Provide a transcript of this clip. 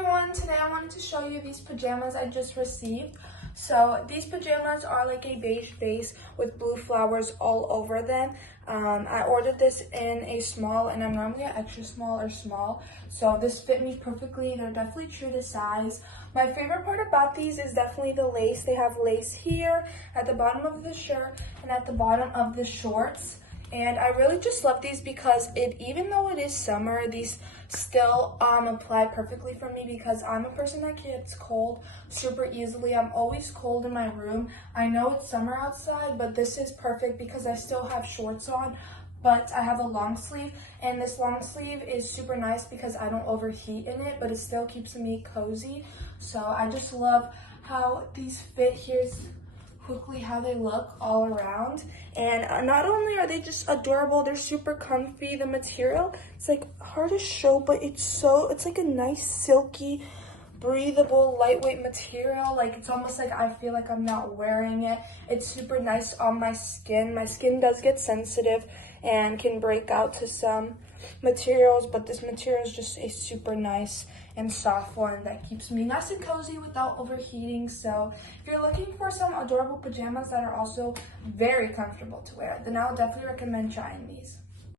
everyone, today I wanted to show you these pajamas I just received. So these pajamas are like a beige base with blue flowers all over them. I ordered this in a small and I'm normally an extra small or small. So this fit me perfectly. They're definitely true to size. My favorite part about these is definitely the lace. They have lace here at the bottom of the shirt and at the bottom of the shorts. And I really just love these because even though it is summer, these still apply perfectly for me because I'm a person that gets cold super easily. I'm always cold in my room. I know it's summer outside, but this is perfect because I still have shorts on, but I have a long sleeve, and this long sleeve is super nice because I don't overheat in it, but it still keeps me cozy. So I just love how these fit. Here's quickly how they look all around, and not only are they just adorable, they're super comfy. The material, it's like hard to show, but it's like a nice silky breathable lightweight material. Like it's almost like I feel like I'm not wearing it. It's super nice on my skin. My skin does get sensitive and can break out to some materials, but this material is just a super nice and soft one that keeps me nice and cozy without overheating. So if you're looking for some adorable pajamas that are also very comfortable to wear, then I would definitely recommend trying these.